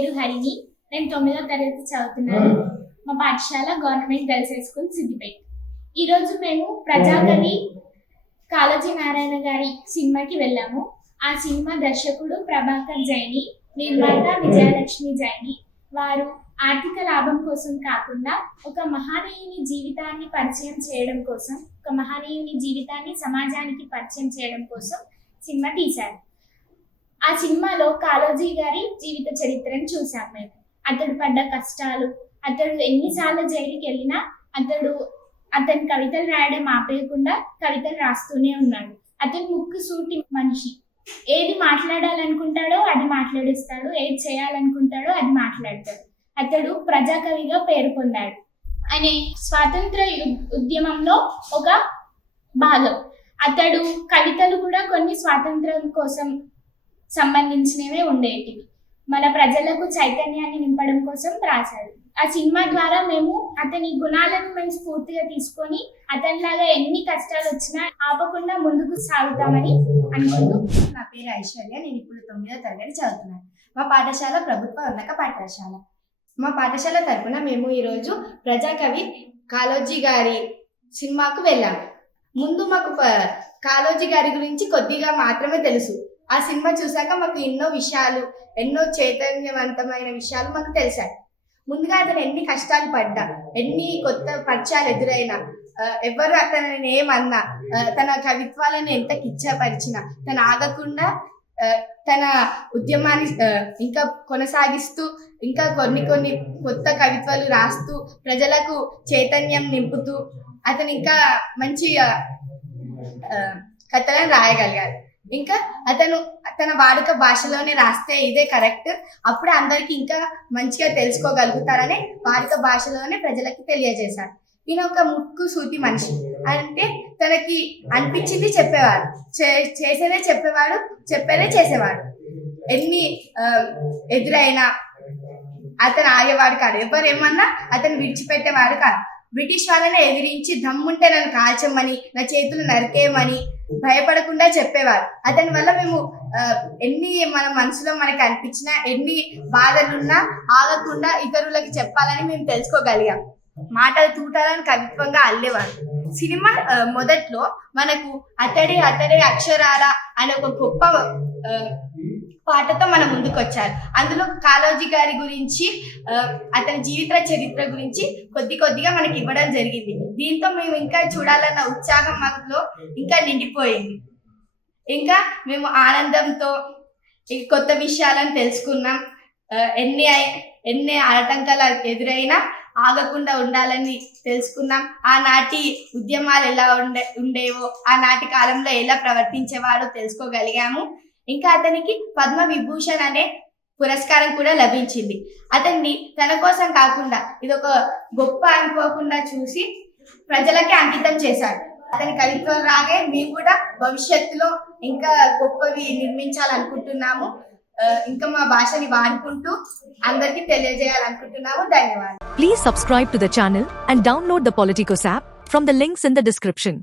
పేరు హరిణి. నేను 9వ తరగతి చదువుతున్నాను. మా పాఠశాల government girls high school Siddipet. ఈరోజు మేము ప్రజాకవి కాళోజీ నారాయణ గారి సినిమాకి వెళ్ళాము. ఆ సినిమా దర్శకుడు ప్రభాకర్ జైని, నిర్మాత విజయలక్ష్మి జైని. వారు ఆర్థిక లాభం కోసం కాకుండా ఒక మహనీయుని జీవితాన్ని పరిచయం చేయడం కోసం, ఒక మహనీయుని జీవితాన్ని సమాజానికి పరిచయం చేయడం కోసం సినిమా తీశారు. ఆ సినిమాలో కాళోజీ గారి జీవిత చరిత్రను చూసాం మేము. అతడు పడ్డ కష్టాలు, అతడు ఎన్నిసార్లు జైలుకి వెళ్ళినా అతని కవితలు రాయడం ఆపేయకుండా కవితలు రాస్తూనే ఉన్నాడు. అతను ముక్కుసూటి మనిషి. ఏది మాట్లాడాలనుకుంటాడో అది మాట్లాడిస్తాడు, ఏది చేయాలనుకుంటాడో అది మాట్లాడతాడు. అతడు ప్రజాకవిగా పేరు పొందాడు. ఆయన స్వాతంత్ర ఉద్యమంలో ఒక భాగం. అతడు కవితలు కూడా కొన్ని స్వాతంత్రం కోసం సంబంధించినవే ఉండేటివి. మన ప్రజలకు చైతన్యాన్ని నింపడం కోసం రాశాడు. ఆ సినిమా ద్వారా మేము అతని గుణాలను స్ఫూర్తిగా తీసుకొని అతనిలాగా ఎన్ని కష్టాలు వచ్చినా ఆపకుండా ముందుకు సాగుతామని అనుకుంటూ. నా పేరు ఐశ్వర్య. నేను ఇప్పుడు 9వ తరగతి చదువుతున్నాను. మా పాఠశాల ప్రభుత్వ ఉన్నత పాఠశాల. మా పాఠశాల తరఫున మేము ఈరోజు ప్రజాకవి కాళోజీ గారి సినిమాకు వెళ్ళాము. ముందు మాకు కాళోజీ గారి గురించి కొద్దిగా మాత్రమే తెలుసు. ఆ సినిమా చూసాక మాకు ఎన్నో చైతన్యవంతమైన విషయాలు మాకు తెలిసాయి. ముందుగా అతను ఎన్ని కష్టాలు పడ్డా, ఎన్ని కొత్త పరిచయాలు ఎదురైనా, ఎవరు అతనిని ఏమన్నా, తన కవిత్వాలను ఎంత కిచ్చపరిచినా తను ఆగకుండా తన ఉద్యమాన్ని ఇంకా కొనసాగిస్తూ ఇంకా కొన్ని కొత్త కవిత్వాలు రాస్తూ ప్రజలకు చైతన్యం నింపుతూ అతను ఇంకా మంచి కథలను రాయగలిగారు. ఇంకా అతను తన వాడుక భాషలోనే రాస్తే ఇదే కరెక్ట్, అప్పుడు అందరికి ఇంకా మంచిగా తెలుసుకోగలుగుతారని వాడుక భాషలోనే ప్రజలకి తెలియజేశారు. ఈయన ఒక ముక్కు సూటి మనిషి. అంటే తనకి అనిపించింది చెప్పేవాడు, చేసేదే చెప్పేవాడు, చెప్పేదే చేసేవాడు. ఎన్ని ఎదురైనా అతను ఆగేవాడు కాదు. ఎవరేమన్నా అతను విడిచిపెట్టేవాడు కాదు. బ్రిటిష్ వాళ్ళని ఎదిరించి దమ్ముంటే నన్ను కాల్చమని, నా చేతులు నరికేయమని భయపడకుండా చెప్పేవారు. అతని వల్ల మేము ఎన్ని మన మనసులో మనకి అనిపించినా, ఎన్ని బాధలున్నా ఆగకుండా ఇతరులకి చెప్పాలని మేము తెలుసుకోగలిగాం. మాటలు తూటాలను కవిత్వంగా అల్లేవారు. సినిమా మొదట్లో మనకు అతడే అక్షరాల అనే ఒక గొప్ప పాటతో మన ముందుకు వచ్చారు. అందులో కాళోజీ గారి గురించి, అతని జీవిత చరిత్ర గురించి కొద్దిగా మనకి ఇవ్వడం జరిగింది. దీంతో మేము ఇంకా చూడాలన్న ఉత్సాహం మాలో ఇంకా నిండిపోయింది. ఇంకా మేము ఆనందంతో కొత్త విషయాలను తెలుసుకున్నాం. ఎన్ని ఆటంకాలు ఎదురైనా ఆగకుండా ఉండాలని తెలుసుకున్నాం. ఆనాటి ఉద్యమాలు ఎలా ఉండేవో, ఆనాటి కాలంలో ఎలా ప్రవర్తించేవాడో తెలుసుకోగలిగాము. ఇంకా అతనికి పద్మ విభూషణ్ అనే పురస్కారం కూడా లభించింది. అతన్ని తన కోసం కాకుండా ఇదొక గొప్ప అనుకోకుండా చూసి ప్రజలకి అంకితం చేశాడు. అతని కవిత్వం రాగే మేము కూడా భవిష్యత్తులో ఇంకా గొప్పవి నిర్మించాలనుకుంటున్నాము. ఇంకా మా భాషని వాడుకుంటూ అందరికీ తెలియజేయాలనుకుంటున్నాము. ధన్యవాదాలు. Please subscribe to the channel and download the Politicos app from the links in the description.